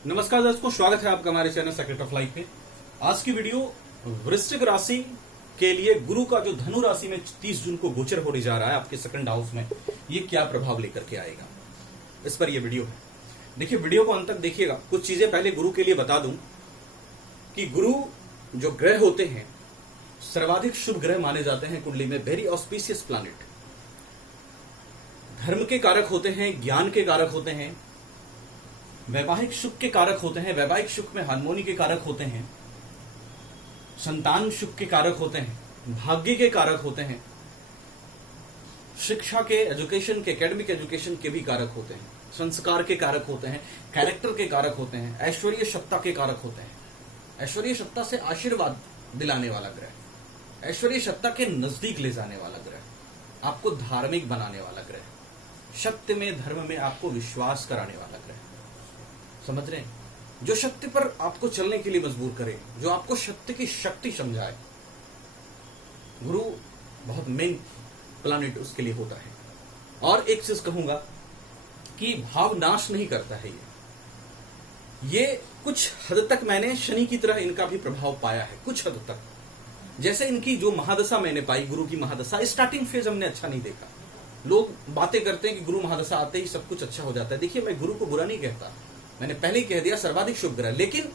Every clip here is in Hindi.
नमस्कार दोस्तों, स्वागत है आपका हमारे चैनल सेक्रेट ऑफ लाइफ पे। आज की वीडियो वृश्चिक राशि के लिए गुरु का जो धनु राशि में 30 जून को गोचर होने जा रहा है आपके सेकंड हाउस में, ये क्या प्रभाव लेकर के आएगा, इस पर यह वीडियो है। देखिए, वीडियो को अंत तक देखिएगा। कुछ चीजें पहले गुरु के लिए बता दूं कि गुरु जो ग्रह होते हैं सर्वाधिक शुभ ग्रह माने जाते हैं कुंडली में, वेरी ऑस्पिशियस प्लैनेट। धर्म के कारक होते हैं, ज्ञान के कारक होते हैं, वैवाहिक सुख के कारक होते हैं, वैवाहिक सुख में हार्मोनी के कारक होते हैं, संतान सुख के कारक होते हैं, भाग्य के कारक होते हैं, शिक्षा के, एजुकेशन के, एकेडमिक एजुकेशन के भी कारक होते हैं, संस्कार के कारक होते हैं, कैरेक्टर के कारक होते हैं, ऐश्वर्य सत्ता के कारक होते हैं। ऐश्वर्य सत्ता से आशीर्वाद दिलाने वाला ग्रह, ऐश्वर्य सत्ता के नजदीक ले जाने वाला ग्रह, आपको धार्मिक बनाने वाला ग्रह, सत्य में, धर्म में आपको विश्वास कराने वाला ग्रह। समझ रहे हैं? जो सत्य पर आपको चलने के लिए मजबूर करे, जो आपको सत्य की शक्ति समझाए, गुरु बहुत मेन प्लैनेट उसके लिए होता है। और एक चीज कहूंगा कि भाव नाश नहीं करता है ये कुछ हद तक मैंने शनि की तरह इनका भी प्रभाव पाया है, कुछ हद तक। जैसे इनकी जो महादशा मैंने पाई, गुरु की महादशा, स्टार्टिंग फेज हमने अच्छा नहीं देखा। लोग बातें करते हैं कि गुरु महादशा आते ही सब कुछ अच्छा हो जाता है। देखिए, मैं गुरु को बुरा नहीं कहता, मैंने पहले ही कह दिया सर्वाधिक शुभ ग्रह। लेकिन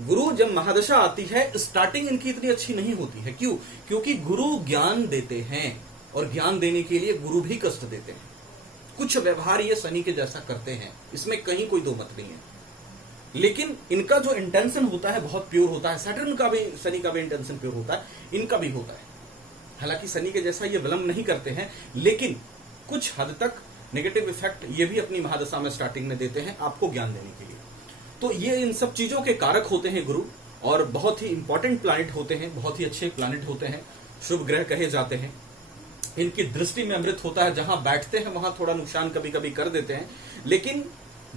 गुरु जब महादशा आती है, स्टार्टिंग इनकी इतनी अच्छी नहीं होती है। क्यों? क्योंकि गुरु ज्ञान देते हैं और ज्ञान देने के लिए गुरु भी कष्ट देते हैं। कुछ व्यवहार ये शनि के जैसा करते हैं, इसमें कहीं कोई दो मत नहीं है। लेकिन इनका जो इंटेंशन होता है बहुत प्योर होता है। सैटर्न का भी, शनि का भी इंटेंशन प्योर होता है, इनका भी होता है। हालांकि शनि के जैसा ये विलंब नहीं करते हैं, लेकिन कुछ हद तक नेगेटिव इफेक्ट ये भी अपनी महादशा में स्टार्टिंग में देते हैं आपको ज्ञान देने के लिए। तो ये इन सब चीजों के कारक होते हैं गुरु, और बहुत ही इंपॉर्टेंट प्लैनेट होते हैं, बहुत ही अच्छे प्लैनेट होते हैं, शुभ ग्रह कहे जाते हैं। इनकी दृष्टि में अमृत होता है। जहां बैठते हैं वहां थोड़ा नुकसान कभी कभी कर देते हैं, लेकिन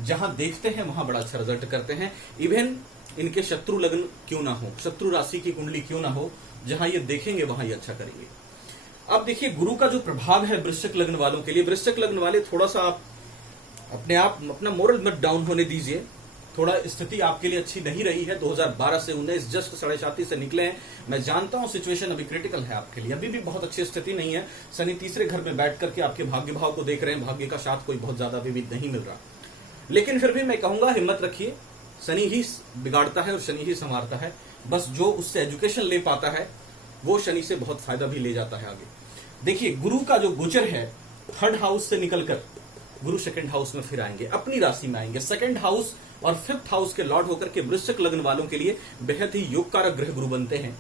जहां देखते हैं वहां बड़ा अच्छा रिजल्ट करते हैं। इवन इनके शत्रु लग्न क्यों ना हो, शत्रु राशि की कुंडली क्यों ना हो, जहां ये देखेंगे वहां ये अच्छा करेंगे। अब देखिए, गुरु का जो प्रभाव है वृश्चिक लग्न वालों के लिए, वृश्चिक लग्न वाले थोड़ा सा आप अपना मोरल मत डाउन होने दीजिए। थोड़ा स्थिति आपके लिए अच्छी नहीं रही है। 2012 से 19 जस्ट 7.5 से निकले हैं। मैं जानता हूं सिचुएशन अभी क्रिटिकल है आपके लिए, अभी भी बहुत अच्छी स्थिति नहीं है। शनि तीसरे घर में बैठ करके आपके भाग्य भाव को देख रहे हैं, भाग्य का साथ कोई बहुत ज्यादा अभी नहीं मिल रहा। लेकिन फिर भी मैं कहूंगा हिम्मत रखिए, शनि ही बिगाड़ता है और शनि ही संवारता है। बस जो उससे एजुकेशन ले पाता है वो शनि से बहुत फायदा भी ले जाता है आगे। देखिए, गुरु का जो गोचर है, थर्ड हाउस से निकलकर गुरु सेकंड हाउस में फिर आएंगे, अपनी राशि में आएंगे। सेकंड हाउस और फिफ्थ हाउस के लॉर्ड होकर के वृश्चिक लग्न वालों के लिए बेहद ही योग कारक ग्रह गुरु बनते हैं।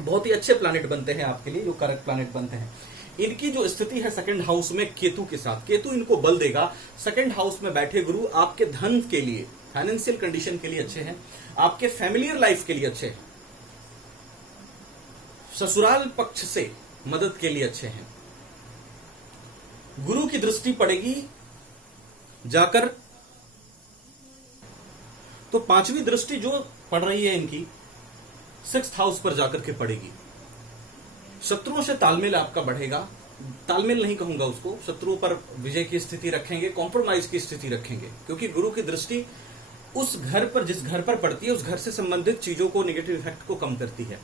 बहुत ही अच्छे प्लैनेट बनते हैं आपके लिए, योग कारक प्लैनेट बनते हैं। इनकी जो स्थिति है सेकंड हाउस में केतु के साथ, केतु इनको बल देगा। सेकंड हाउस में बैठे गुरु आपके धन के लिए, फाइनेंशियल कंडीशन के लिए अच्छे हैं, आपके फैमिलियर लाइफ के लिए अच्छे हैं, ससुराल पक्ष से मदद के लिए अच्छे हैं। गुरु की दृष्टि पड़ेगी जाकर, तो पांचवी दृष्टि जो पड़ रही है इनकी सिक्स्थ हाउस पर जाकर के पड़ेगी। शत्रुओं से तालमेल आपका बढ़ेगा। तालमेल नहीं कहूंगा उसको, शत्रुओं पर विजय की स्थिति रखेंगे, कॉम्प्रोमाइज की स्थिति रखेंगे, क्योंकि गुरु की दृष्टि उस घर पर, जिस घर पर पड़ती है, उस घर से संबंधित चीजों को, नेगेटिव इफेक्ट को कम करती है।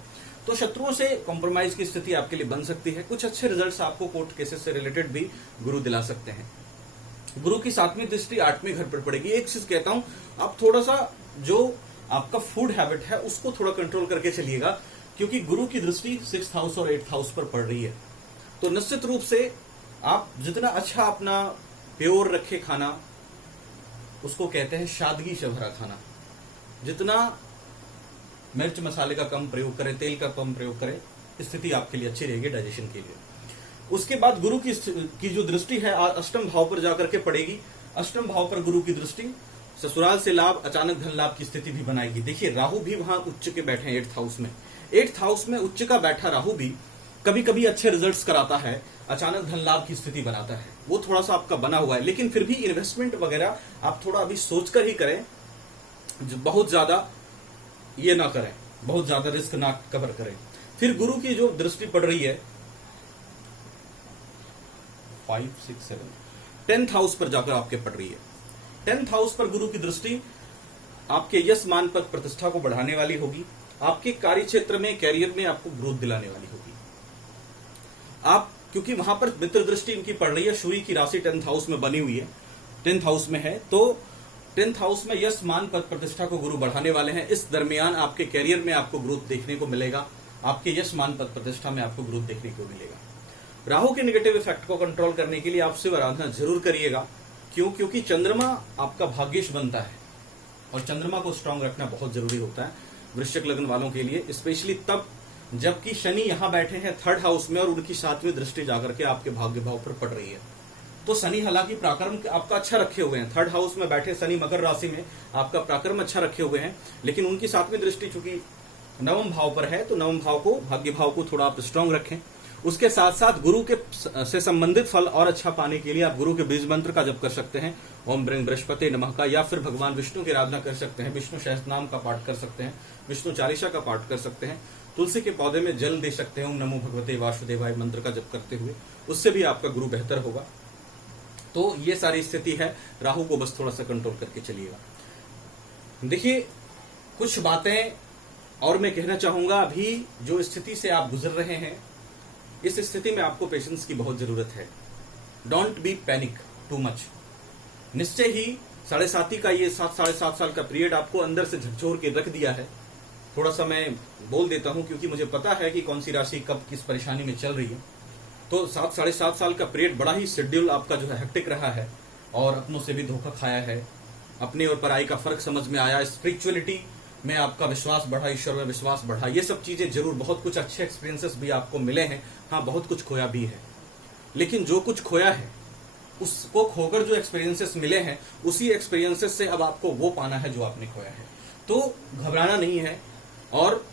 तो शत्रुओं से कॉम्प्रोमाइज की स्थिति आपके लिए बन सकती है। कुछ अच्छे रिजल्ट्स आपको कोर्ट केसेस से रिलेटेड भी गुरु दिला सकते हैं। गुरु की सातवीं दृष्टि आठवें घर पर पड़ेगी। एक चीज कहता हूं, आप थोड़ा सा जो आपका फूड हैबिट है उसको थोड़ा कंट्रोल करके चलिएगा, क्योंकि गुरु की दृष्टि सिक्स्थ हाउस और एट्थ हाउस पर पड़ रही है। तो निश्चित रूप से आप जितना अच्छा अपना प्योर रखे खाना, उसको कहते हैं सादगी से भरा खाना, जितना मिर्च मसाले का कम प्रयोग करें, तेल का कम प्रयोग करें, स्थिति आपके लिए अच्छी रहेगी डाइजेशन के लिए। उसके बाद गुरु की जो दृष्टि है अष्टम भाव पर जाकर के पड़ेगी। अष्टम भाव पर गुरु की दृष्टि ससुराल से लाभ, अचानक धन लाभ की स्थिति भी बनाएगी। देखिए, राहु भी वहां उच्च के बैठे हैं एट्थ हाउस में। एट्थ हाउस में उच्च का बैठा राहु भी कभी कभी अच्छे रिजल्ट्स कराता है, अचानक धन लाभ की स्थिति बनाता है। वो थोड़ा सा आपका बना हुआ है, लेकिन फिर भी इन्वेस्टमेंट वगैरह आप थोड़ा अभी सोचकर ही करें, बहुत ज्यादा ये ना करें, बहुत ज्यादा रिस्क ना कवर करें। फिर गुरु की जो दृष्टि पड़ रही है 5, 6, 7 10th हाउस पर जाकर आपके पड़ रही है। 10th हाउस पर गुरु की दृष्टि आपके यश मान पद प्रतिष्ठा को बढ़ाने वाली होगी। आपके कार्य क्षेत्र में, कैरियर में आपको ग्रोथ दिलाने वाली होगी। आप, क्योंकि वहां पर मित्र दृष्टि इनकी पड़ रही है, सूर्य की राशि 10th हाउस में बनी हुई है, 10th हाउस में है, तो 10th हाउस में यश मान पद प्रतिष्ठा को गुरु बढ़ाने वाले हैं। इस दरमियान आपके कैरियर में आपको ग्रोथ देखने को मिलेगा, आपके यश मान पद प्रतिष्ठा में आपको ग्रोथ देखने को मिलेगा। राहु के नेगेटिव इफेक्ट को कंट्रोल करने के लिए आप शिव आराधना जरूर करिएगा। क्यों? क्योंकि चंद्रमा आपका भाग्येश बनता है और चंद्रमा को स्ट्रांग रखना बहुत जरूरी होता है वृश्चिक लग्न वालों के लिए, स्पेशली तब जबकि शनि यहां बैठे हैं 3rd हाउस में और उनकी 7वीं दृष्टि जाकर के आपके भाग्य भाव पर पड़ रही है। तो शनि हालांकि पराक्रम आपका अच्छा रखे हुए हैं, 3rd हाउस में बैठे शनि मकर राशि में आपका पराक्रम अच्छा रखे हुए हैं, लेकिन उनकी 7वीं दृष्टि चूंकि 9वें भाव पर है, तो 9वें भाव को, भाग्य भाव को थोड़ा आप स्ट्रांग रखें। उसके साथ साथ गुरु के से संबंधित फल और अच्छा पाने के लिए आप गुरु के बीज मंत्र का जप कर सकते हैं, ओम ब्रह्म बृहस्पति नमः का, या फिर भगवान विष्णु की आराधना कर सकते हैं, विष्णु सहस्त्रनाम का पाठ कर सकते हैं, विष्णु चालीसा का पाठ कर सकते हैं, तुलसी के पौधे में जल दे सकते हैं, ओम नमो भगवते वासुदेवाय मंत्र का जप करते हुए, उससे भी आपका गुरु बेहतर होगा। तो ये सारी स्थिति है, राहु को बस थोड़ा सा कंट्रोल करके चलिएगा। देखिए, कुछ बातें और मैं कहना चाहूंगा। अभी जो स्थिति से आप गुजर रहे हैं, इस स्थिति में आपको पेशेंस की बहुत जरूरत है। Don't be panic too much. निश्चय ही 7.5 का ये 7-7.5 साल का पीरियड आपको अंदर से झकझोर के रख दिया है। थोड़ा सा मैं बोल देता हूं क्योंकि मुझे पता है कि कौन सी राशि कब किस परेशानी में चल रही है। तो 7-7.5 साल का पीरियड बड़ा ही शेड्यूल आपका जो है हेक्टिक रहा है, और अपनों से भी धोखा खाया है, अपने और पराई का फर्क समझ में आया, स्पिरिचुअलिटी में आपका विश्वास बढ़ा, ईश्वर में विश्वास बढ़ा, ये सब चीजें जरूर, बहुत कुछ अच्छे एक्सपीरियंसेस भी आपको मिले हैं। हाँ, बहुत कुछ खोया भी है, लेकिन जो कुछ खोया है उसको खोकर जो एक्सपीरियंसेस मिले हैं, उसी एक्सपीरियंसेस से अब आपको वो पाना है जो आपने खोया है। तो घबराना नहीं है। और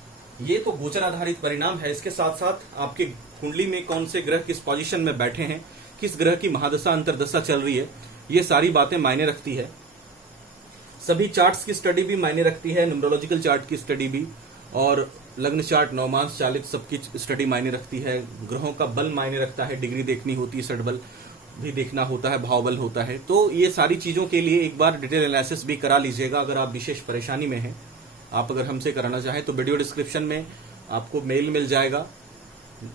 ये तो गोचर आधारित परिणाम है, इसके साथ साथ आपके कुंडली में कौन से ग्रह किस पोजीशन में बैठे हैं, किस ग्रह की महादशा अंतरदशा चल रही है, ये सारी बातें मायने रखती है। सभी चार्ट्स की स्टडी भी मायने रखती है, न्यूमरोलॉजिकल चार्ट की स्टडी भी, और लग्न चार्ट, नवमांश चालित सबकी स्टडी मायने रखती है। ग्रहों का बल मायने रखता है, डिग्री देखनी होती है, षड बल भी देखना होता है, भाव बल होता है। तो ये सारी चीजों के लिए एक बार डिटेल एनालिसिस भी करा लीजिएगा। अगर आप विशेष परेशानी में हैं, आप अगर हमसे कराना चाहें तो वीडियो डिस्क्रिप्शन में आपको मेल मिल जाएगा,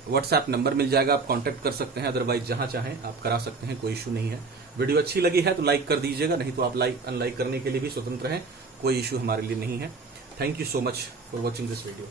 व्हाट्सएप नंबर मिल जाएगा, आप कांटेक्ट कर सकते हैं। अदरवाइज जहां चाहें आप करा सकते हैं, कोई इशू नहीं है। वीडियो अच्छी लगी है तो लाइक कर दीजिएगा, नहीं तो आप लाइक अनलाइक करने के लिए भी स्वतंत्र हैं, कोई इशू हमारे लिए नहीं है। Thank you so much for watching this video.